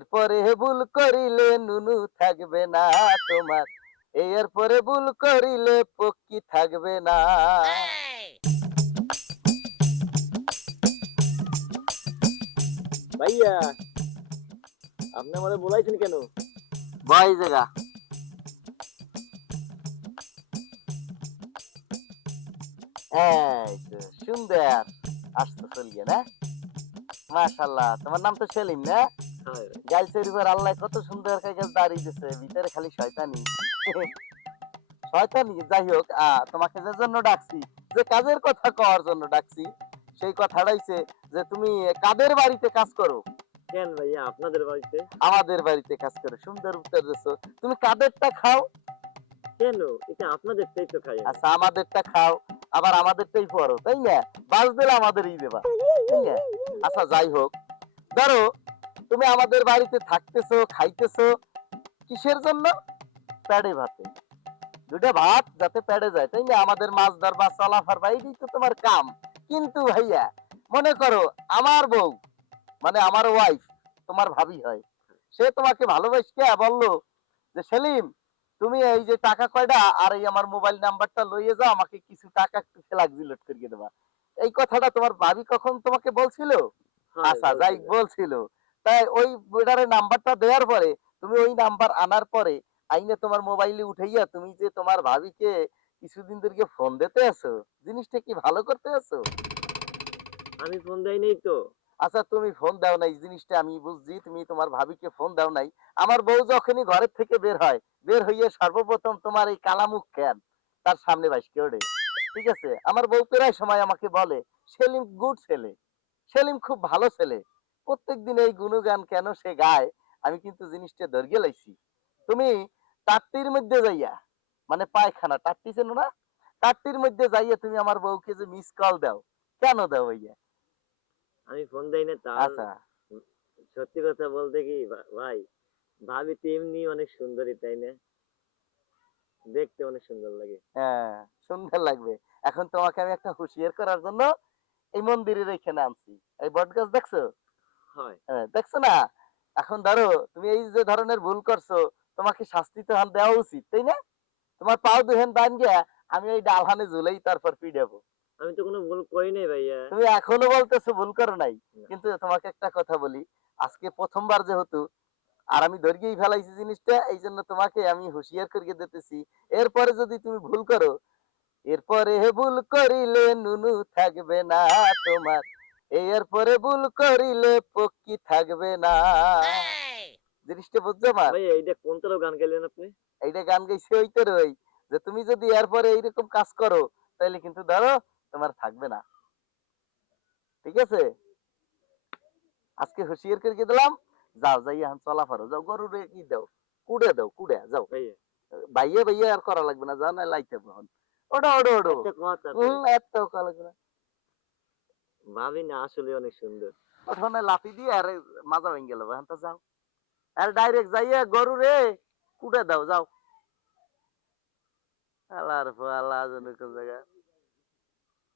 এরপরে ভুল করিলে নুনু থাকবে না তোমার। এরপরে ভুল করিলে পক্কি থাকবে না। ভাইয়া আপনি আমাদের বলাইছেন কেন? বয় জায়গা। তো, সুন্দর আসতে চলিয়ে না? মাশাল্লাহ তোমার নাম তো সেলিম না? গাইছের উপর আল্লাহ কত সুন্দর কাজ দাঁড়িয়ে দিছে ভিতরে খালি শয়তানি। শয়তানি যাই হোক তোমাকে যে জন্য ডাকছি যে কাজের কথা কওয়ার জন্য ডাকছি সেই যে তুমি কাদের বাড়িতে কাজ করো? কেন ভাইয়া আপনাদের বাড়িতে? আমাদের বাড়িতে কাজ করো সুন্দর উত্তর দিছো। তুমি কাদেরটা খাও? কেন? এটা আপনাদের তো খাই আচ্ছা আমাদেরটা খাও। আবার আমাদেরটাই পড়ো তাই না? বাস দিলে আমাদেরই দেবা তাই না? আচ্ছা যাই হোক। ধরো, তুমি আমাদের বাড়িতে থাকতেছো, খাইতেছো, কিসের জন্য? প্যাডে ভাতে। দুটা ভাত যাতে প্যাডে যায়, তাই না? আমাদের মাছ ধর বা চলাফার বাইরেই তো তোমার কাম। কিন্তু ভাইয়া, মনে করো, আমার বউ মানে আমার ওয়াইফ তোমার ভাবি হয়, সে তোমাকে ভালোবাসকে বলল যে, সেলিম তুমি এই যে টাকা কয়টা আর এই আমার মোবাইল নাম্বারটা লইয়ে যাও আমাকে কিছু টাকা একটু ফ্ল্যাগ ডিলিট করিয়ে দেবা। এই কথাটা তোমার ভাবি কখন তোমাকে বলছিল? হ্যাঁ, আচ্ছা যাই বলছিল। তাই ওই বুড়ারের নাম্বারটা দেওয়ার পরে তুমি ওই নাম্বার আনার পরে আইনে তোমার মোবাইলে উঠাইয়া তুমি যে তোমার ভাবিকে কিছুদিন ধরে ফোন দিতে আছো জিনিসটা কি ভালো করতে আছো? আমি ফোন দেই নেই তো। আচ্ছা তুমি ফোন দাও নাই জিনিসটা আমি বুঝছি তুমি তোমার ভাবিকে ফোন দাও নাই। আমার বউ যখনই ঘরের থেকে বের হয় বের হইয়ে সর্বপ্রথম তোমার এই কালামুখ কেন তার সামনে বাইসকে ওড়ে ঠিক আছে? আমার বউ প্রায় সময় আমাকে বলে সেলিম গুড ছেলে। সেলিম খুব ভালো ছেলে। প্রত্যেকদিন এই গুণগান কেন সে গায়? আমি কিন্তু জিনিসটা ধরিয়ে লাইছি। তুমি টাট্টির মধ্যে যাইয়া মানে পায়খানা টাট্টি চেনো না? টাট্টির মধ্যে যাইয়া তুমি আমার বউকে যে মিস কল দাও কেন দাও ভাইয়া? আমি ফোন দেই না তা আচ্ছা। সত্যি কথা বলতে কি ভাই ভাবি তো এমনি অনেক সুন্দরী তাই না? দেখতে অনেক সুন্দর লাগে। হ্যাঁ সুন্দর লাগবে। এখন তোমাকে আমি একটা হুঁশিয়ার করার জন্য এই মন্দিরের এখানে আনছি। এই বট গাছ দেখছ? হয়। দেখছ না? এখন ধরো তুমি এই যে ধরনের ভুল করছ তোমাকে শাস্তি তো দেওয়া উচিত তাই না? তোমার পাও দুহেন বান গিয়া আমি ওই ডালহানে ঝুলেই তারপর পিডাবো। আমি তো কোনো ভুল করি নাই ভাইয়া। তুমি এখনও বলতেছো ভুল করো নাই। কিন্তু তোমাকে একটা কথা বলি আজকে প্রথমবার যেহেতু আর আমি ধরিয়েই ফেলাইছি জিনিসটা এই জন্য তোমাকে আমি হুঁশিয়ার করিয়ে দিতেছি। এরপরে যদি তুমি ভুল করো এরপরে ভুল করিলে নুনু থাকবে না তোমার। এরপরে ভুল করিলে পক্কি থাকবে না। জিনিসটা বুঝছ ভাইয়া এইটা কোন তোর গান গাইলেন আপনি? এইটা গান গাইছে ওই তো রই যে তুমি যদি এরপরে এইরকম কাজ করো তাহলে কিন্তু ধরো তোমার থাকবে না। ঠিক আছে? আজকে হুঁশিয়ার করে দিলাম। যাও যাই এখন চলা ফারো যাও গরু রে কি দাও কুড়ে দাও কুড়ে যাও। ভাইয়া বাইয়ে বাইয়ে আর করা লাগবে না যাও না লাইতে বহন। ওটা কথা হুম এত করা লাগবে না। ভাবি না আসলে অনেক সুন্দর। ওখানে লাফি দিয়ে আর মাজা ভেঙে গেল এখন তো যাও। আর ডাইরেক্ট যাইয়া গরু রে কুড়ে দাও যাও। আল্লাহর আল্লাহ জানে কোন জায়গা